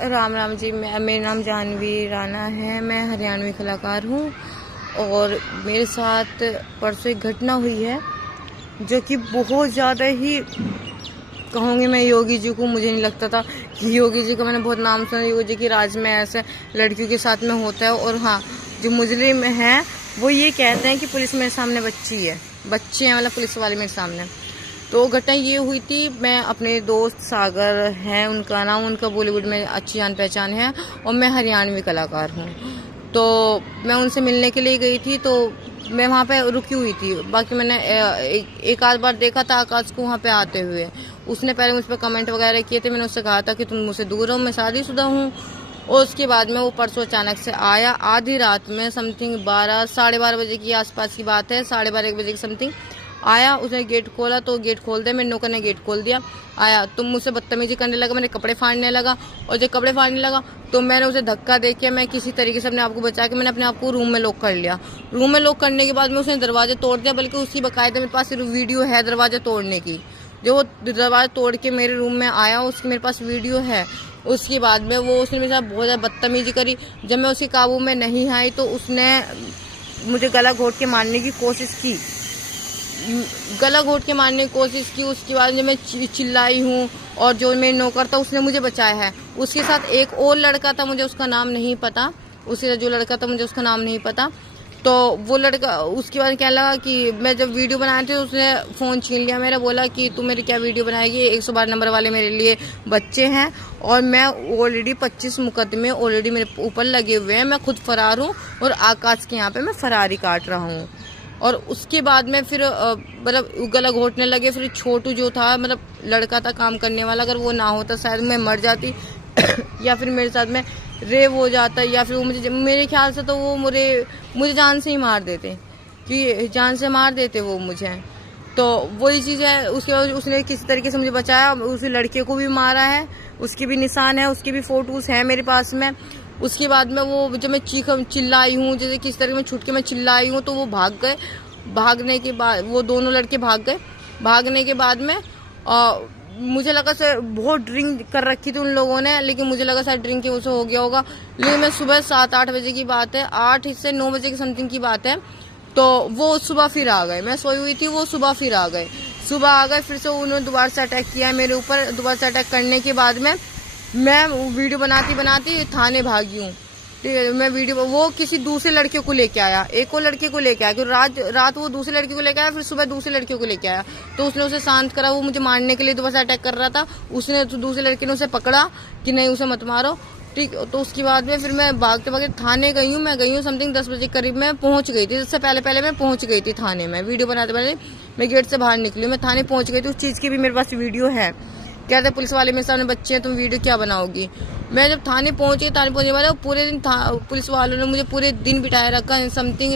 राम राम जी। मेरा नाम जानवी राणा है। मैं हरियाणवी कलाकार हूँ और मेरे साथ परसों एक घटना हुई है जो कि बहुत ज़्यादा ही कहूँगी मैं योगी जी को। मुझे नहीं लगता था कि योगी जी का मैंने बहुत नाम सुना, योगी जी की राज में ऐसे लड़कियों के साथ में होता है। और हाँ, जो मुजरिम है वो ये कहते हैं कि पुलिस मेरे सामने बच्चे हैं, मतलब पुलिस वाले मेरे सामने। तो घटना ये हुई थी, मैं अपने दोस्त सागर हैं उनका नाम, उनका बॉलीवुड में अच्छी जान पहचान है और मैं हरियाणवी कलाकार हूँ। तो मैं उनसे मिलने के लिए गई थी, तो मैं वहाँ पे रुकी हुई थी। बाकी मैंने एक आध बार देखा था आकाश को वहाँ पे आते हुए। उसने पहले मुझ पर कमेंट वगैरह किए थे, मैंने उससे कहा था कि तुम मुझसे दूर हो, मैं शादीशुदा हूँ। और उसके बाद में वो परसों अचानक से आया, आधी रात में समथिंग 12-12:30 बजे की आसपास की बात है, 12:30-1 बजे की समथिंग आया। उसने गेट खोला तो गेट खोल दिया, मेरे नौकर ने गेट खोल दिया। आया तो मुझसे बदतमीजी करने लगा, मेरे कपड़े फाड़ने लगा। और जब कपड़े फाड़ने लगा तो मैंने उसे धक्का देके मैं किसी तरीके से अपने आप को बचा के मैंने अपने आप को रूम में लॉक कर लिया। रूम में लॉक करने के बाद में उसने दरवाजे तोड़ दिया, बल्कि उसकी बाकायदा मेरे पास वीडियो है दरवाजे तोड़ने की। जो वो दरवाजा तोड़ के मेरे रूम में आया उसकी मेरे पास वीडियो है। उसके बाद में उसने मेरे साथ बहुत ज़्यादा बदतमीजी करी। जब मैं उसके काबू में नहीं आई तो उसने मुझे गला घोट के मारने की कोशिश की। उसके बाद जब मैं चिल्लाई हूँ और जो मेरे नौकर था उसने मुझे बचाया है। उसके साथ एक और लड़का था, मुझे उसका नाम नहीं पता। उसका नाम नहीं पता। तो वो लड़का उसके बाद कहने लगा कि मैं जब वीडियो बनाए थे उसने फ़ोन छीन लिया मेरा, बोला कि तू मेरी क्या वीडियो बनाएगी, 112 नंबर वाले मेरे लिए बच्चे हैं और मैं ऑलरेडी 25 मुकदमे ऑलरेडी मेरे ऊपर लगे हुए हैं, मैं खुद फरार हूँ और आकाश के यहाँ पे मैं फरारी काट रहा हूँ। और उसके बाद में फिर मतलब गला घोटने लगे। फिर छोटू जो था, मतलब लड़का था काम करने वाला, अगर वो ना होता शायद मैं मर जाती या फिर मेरे साथ में रेप हो जाता, या फिर वो मेरे ख्याल से तो वो मुझे जान से ही मार देते, कि जान से मार देते वो मुझे। तो वही चीज़ है। उसके बाद उसने किसी तरीके से मुझे बचाया। उस लड़के को भी मारा है, उसके भी निशान है, उसके भी फोटोज़ हैं मेरे पास में। उसके बाद में वो जब मैं चिल्लाई हूँ, जैसे किस तरह मैं छुट के मैं चिल्लाई हूँ, तो वो भाग गए। भागने के बाद वो दोनों लड़के भाग गए। भागने के बाद में मुझे लगा सर बहुत ड्रिंक कर रखी थी उन लोगों ने, लेकिन मुझे लगा शायद ड्रिंक की वजह से हो गया होगा। लेकिन मैं सुबह 7-8 बजे की बात है, 8 से 9 बजे की समथिंग की बात है। तो वो सुबह फिर आ गए, मैं सोई हुई थी, वो सुबह फिर आ गए। फिर से उन्होंने दोबारा से अटैक किया मेरे ऊपर। दोबारा से अटैक करने के बाद में मैं वीडियो बनाती थाने भागी हूँ। ठीक है, मैं वीडियो वो किसी दूसरे लड़के को लेके आया, एक और लड़के को लेके आया, क्योंकि रात वो दूसरे लड़के को लेके आया, फिर सुबह दूसरे लड़के को लेके आया। तो उसने उसे शांत करा, वो मुझे मारने के लिए दोबारा से अटैक कर रहा था। उसने तो दूसरे लड़के ने उसे पकड़ा कि नहीं उसे मत मारो। ठीक, तो उसके बाद में फिर मैं भागते भागते थाने गई हूँ। मैं गई हूँ समथिंग 10 बजे करीब में पहुंच गई थी। इससे पहले मैं पहुंच गई थी थाने में। वीडियो बनाते पहले मैं गेट से बाहर निकली, मैं थाने पहुंच गई थी। उस चीज़ की भी मेरे पास वीडियो है। कहते पुलिस वाले मेरे सामने बच्चे हैं, तुम वीडियो क्या बनाओगी। मैं जब थाने पहुंचे वाले पूरे दिन पुलिस वालों ने मुझे पूरे दिन बिठाए रखा। समथिंग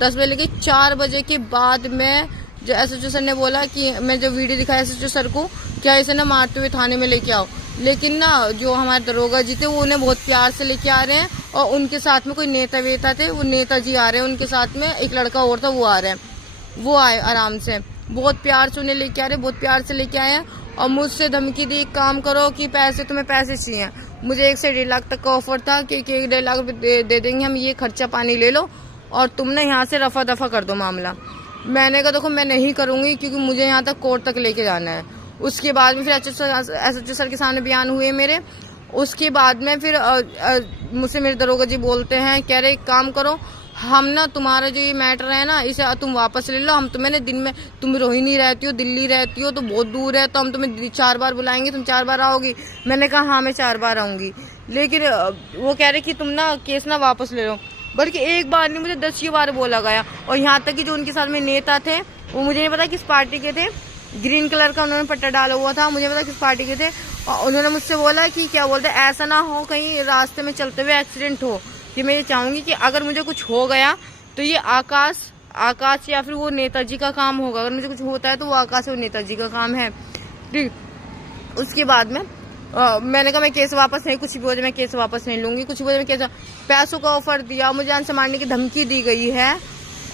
10 बजे लेके 4 बजे के बाद में जो SHO सर ने बोला कि मैं जब वीडियो दिखाया SHO सर को, क्या इसे ना मारते हुए थाने में लेके आओ। लेकिन ना जो हमारे दरोगा जी थे वो उन्हें बहुत प्यार से लेके आ रहे हैं, और उनके साथ में कोई नेता वेता थे, वो नेताजी आ रहे हैं, उनके साथ में एक लड़का और था वो आ रहे हैं। वो आए आराम से, बहुत प्यार से उन्हें लेके आ रहे, बहुत प्यार से लेके आए हैं। और मुझसे धमकी दी, काम करो कि तुम्हें पैसे चाहिए। मुझे 1 से 1.5 लाख तक का ऑफर था कि 1.5 लाख रुपये दे देंगे हम, ये खर्चा पानी ले लो और तुम ना यहाँ से रफा दफा कर दो मामला। मैंने कहा देखो मैं नहीं करूँगी, क्योंकि मुझे यहाँ तक कोर्ट तक लेके जाना है। उसके बाद में फिर SHO सर के सामने बयान हुए मेरे। उसके बाद में फिर मुझसे मेरे दरोगा जी बोलते हैं, कह रहे एक काम करो, हम ना तुम्हारा जो ये मैटर है ना इसे तुम वापस ले लो। हम तुम्हें दिन में, तुम रोहिणी रहती हो, दिल्ली रहती हो, तो बहुत दूर है, तो हम तुम्हें 4 बार बुलाएंगे, तुम 4 बार आओगी। मैंने कहा हाँ मैं 4 बार आऊँगी। लेकिन वो कह रहे कि तुम ना केस ना वापस ले लो। बल्कि एक बार नहीं, मुझे 10 बार बोला गया। और यहाँ तक कि जो उनके साथ में नेता थे वो मुझे नहीं पता किस पार्टी के थे, ग्रीन कलर का उन्होंने पट्टा डाला हुआ था, मुझे पता किस पार्टी के थे। और उन्होंने मुझसे बोला कि क्या बोलते ऐसा ना हो कहीं रास्ते में चलते हुए एक्सीडेंट हो, कि मैं ये चाहूँगी कि अगर मुझे कुछ हो गया तो ये आकाश या फिर वो नेताजी का काम होगा। अगर मुझे कुछ होता है तो वो आकाश और नेताजी का काम है। ठीक, उसके बाद में मैंने कहा मैं केस वापस नहीं, कुछ भी हो जाए मैं केस वापस नहीं लूँगी, कुछ भी हो जाए मैं केस। पैसों का ऑफर दिया, मुझे जान से मारने की धमकी दी गई है।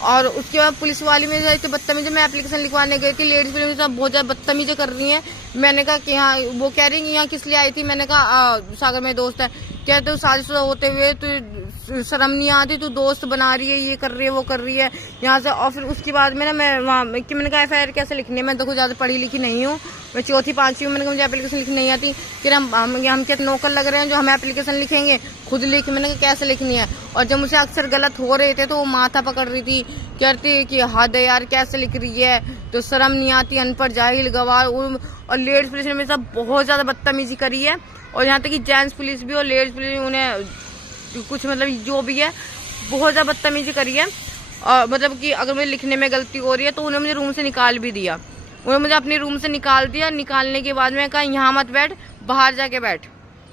और उसके बाद पुलिस वाली में ऐसे बदतमीजी, मैं एप्लीकेशन लिखवाने गई थी, लेडीज पुलिस में बहुत ज्यादा बदतमीजी कर रही है। मैंने कहा कि हाँ, वो कह रही है कि यहाँ किस लिए आई थी। मैंने कहा सागर में दोस्त है। कहते हो शादीशुदा होते हुए तू शर्म नहीं आती, तू दोस्त बना रही है, ये कर रही है, वो कर रही है यहाँ से। और फिर उसके बाद में ना मैं वहाँ मैंने कहा FIR कैसे लिखनी है, मैं तो कुछ ज्यादा पढ़ी लिखी नहीं हूँ, मैं 4th 5वीं हूँ। मैंने कहा मुझे एप्लीकेशन लिखनी नहीं आती। फिर हम क्या नौकर लग रहे हैं जो हमें एप्लीकेशन लिखेंगे, खुद लिख। मैंने कहा कैसे लिखनी है। और जब मुझे अक्सर गलत हो रहे थे तो वो माथा पकड़ रही थी, कहती कि हद है यार, कैसे लिख रही है, तो शर्म नहीं आती, अनपढ़ जाहिल गवार। और लेडीज पुलिस ने मेरे साथ बहुत ज्यादा बदतमीजी करी है। और यहाँ तक कि जेंट्स पुलिस भी और लेडीज पुलिस, उन्हें कुछ मतलब जो भी है बहुत ज्यादा बदतमीजी करी है। और मतलब कि अगर मुझे लिखने में गलती हो रही है तो उन्होंने मुझे रूम से निकाल भी दिया। उन्होंने मुझे अपने रूम से निकाल दिया। निकालने के बाद में कहा यहाँ मत बैठ, बाहर जाके बैठ,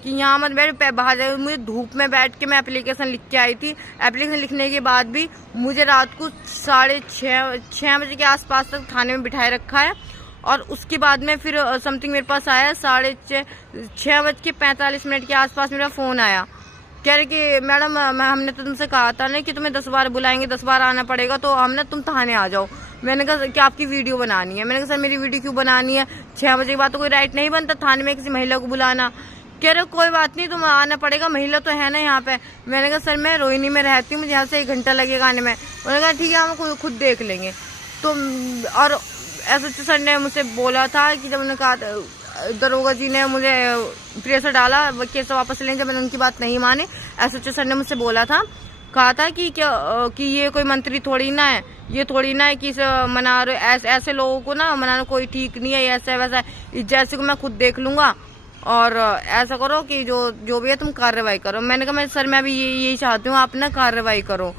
कि यहाँ मत बैठ, बाहर जाके। मुझे धूप में बैठ के मैं एप्लीकेशन लिख के आई थी। एप्लीकेशन लिखने के बाद भी मुझे रात को 6:30 बजे के आसपास तक थाने में बिठाए रखा है। और उसके बाद में फिर समथिंग मेरे पास आया 6:45 के आसपास मेरा फोन आया। कह रहे कि मैडम हमने तो तुमसे कहा था ना कि तुम्हें 10 बार बुलाएंगे, 10 बार आना पड़ेगा, तो हमने तुम थाने आ जाओ। मैंने कहा कि आपकी वीडियो बनानी है। मैंने कहा सर मेरी वीडियो क्यों बनानी है, 6 बजे के बाद तो कोई राइट नहीं बनता थाने में किसी महिला को बुलाना। कह रहे कोई बात नहीं, तुम आना पड़ेगा, महिला तो है ना यहाँ पे। मैंने कहा सर मैं रोहिणी में रहती हूँ, मुझे यहाँ से 1 घंटा लगेगा आने में। उन्होंने कहा ठीक है, हम खुद देख लेंगे। तो और SHO सर ने मुझसे बोला था कि जब उन्होंने कहा, दरोगा जी ने मुझे प्रेशर डाला केस वापस लें, जब मैंने उनकी बात नहीं मानी। SHO सर ने मुझसे बोला था, कहा था कि कि ये कोई मंत्री थोड़ी ना है, ये थोड़ी ना है कि मना रहे, ऐसे लोगों को ना मनाना कोई ठीक नहीं है, ऐसा वैसा, जैसे को मैं खुद देख लूंगा। और ऐसा करो कि जो भी है तुम कार्रवाई करो। मैंने कहा मैं सर मैं भी यही चाहती हूँ, आप ना कार्रवाई करो।